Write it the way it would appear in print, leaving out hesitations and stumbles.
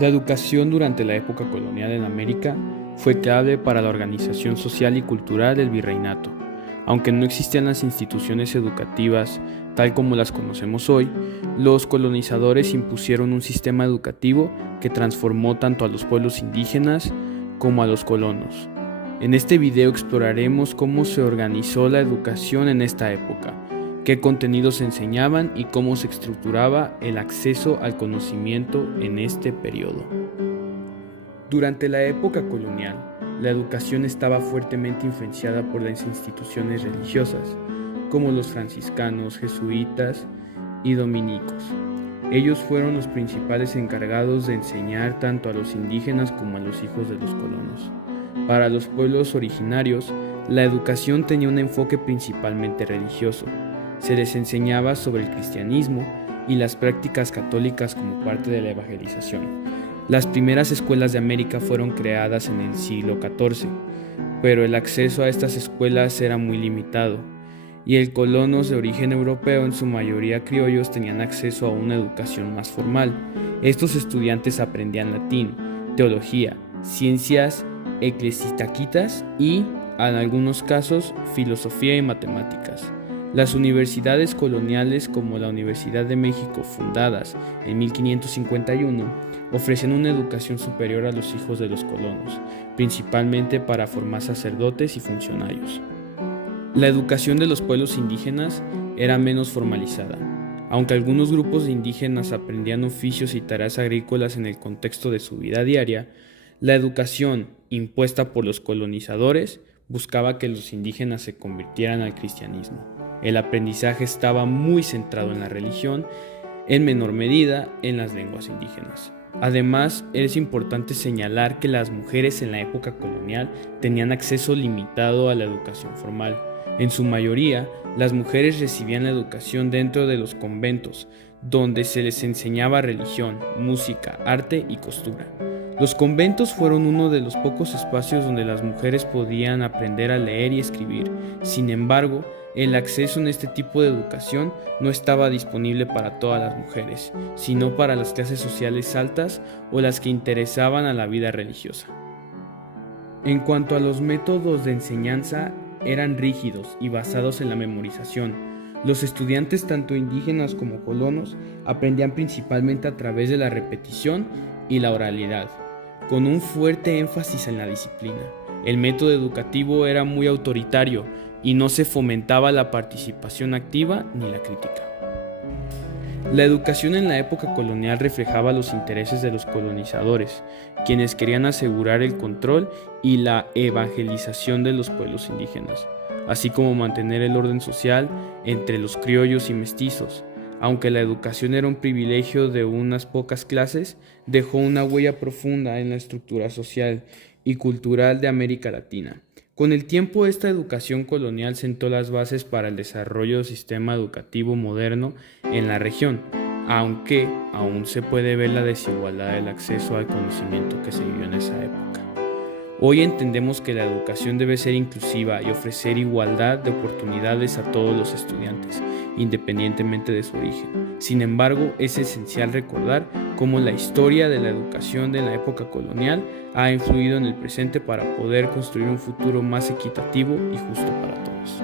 La educación durante la época colonial en América fue clave para la organización social y cultural del virreinato. Aunque no existían las instituciones educativas tal como las conocemos hoy, los colonizadores impusieron un sistema educativo que transformó tanto a los pueblos indígenas como a los colonos. En este video exploraremos cómo se organizó la educación en esta época, qué contenidos se enseñaban y cómo se estructuraba el acceso al conocimiento en este periodo. Durante la época colonial, la educación estaba fuertemente influenciada por las instituciones religiosas, como los franciscanos, jesuitas y dominicos. Ellos fueron los principales encargados de enseñar tanto a los indígenas como a los hijos de los colonos. Para los pueblos originarios, la educación tenía un enfoque principalmente religioso. Se les enseñaba sobre el cristianismo y las prácticas católicas como parte de la evangelización. Las primeras escuelas de América fueron creadas en el siglo XIV, pero el acceso a estas escuelas era muy limitado, y el colonos de origen europeo, en su mayoría criollos, tenían acceso a una educación más formal. Estos estudiantes aprendían latín, teología, ciencias eclesiásticas y, en algunos casos, filosofía y matemáticas. Las universidades coloniales, como la Universidad de México, fundadas en 1551, ofrecen una educación superior a los hijos de los colonos, principalmente para formar sacerdotes y funcionarios. La educación de los pueblos indígenas era menos formalizada. Aunque algunos grupos de indígenas aprendían oficios y tareas agrícolas en el contexto de su vida diaria, la educación impuesta por los colonizadores buscaba que los indígenas se convirtieran al cristianismo. El aprendizaje estaba muy centrado en la religión, en menor medida en las lenguas indígenas. Además, es importante señalar que las mujeres en la época colonial tenían acceso limitado a la educación formal. En su mayoría, las mujeres recibían la educación dentro de los conventos, donde se les enseñaba religión, música, arte y costura. Los conventos fueron uno de los pocos espacios donde las mujeres podían aprender a leer y escribir. Sin embargo, el acceso en este tipo de educación no estaba disponible para todas las mujeres, sino para las clases sociales altas o las que interesaban a la vida religiosa. En cuanto a los métodos de enseñanza, eran rígidos y basados en la memorización. Los estudiantes, tanto indígenas como colonos, aprendían principalmente a través de la repetición y la oralidad, con un fuerte énfasis en la disciplina. El método educativo era muy autoritario y no se fomentaba la participación activa ni la crítica. La educación en la época colonial reflejaba los intereses de los colonizadores, quienes querían asegurar el control y la evangelización de los pueblos indígenas, así como mantener el orden social entre los criollos y mestizos. Aunque la educación era un privilegio de unas pocas clases, dejó una huella profunda en la estructura social y cultural de América Latina. Con el tiempo, esta educación colonial sentó las bases para el desarrollo del sistema educativo moderno en la región, aunque aún se puede ver la desigualdad del acceso al conocimiento que se vivió en esa época. Hoy entendemos que la educación debe ser inclusiva y ofrecer igualdad de oportunidades a todos los estudiantes, independientemente de su origen. Sin embargo, es esencial recordar cómo la historia de la educación de la época colonial ha influido en el presente para poder construir un futuro más equitativo y justo para todos.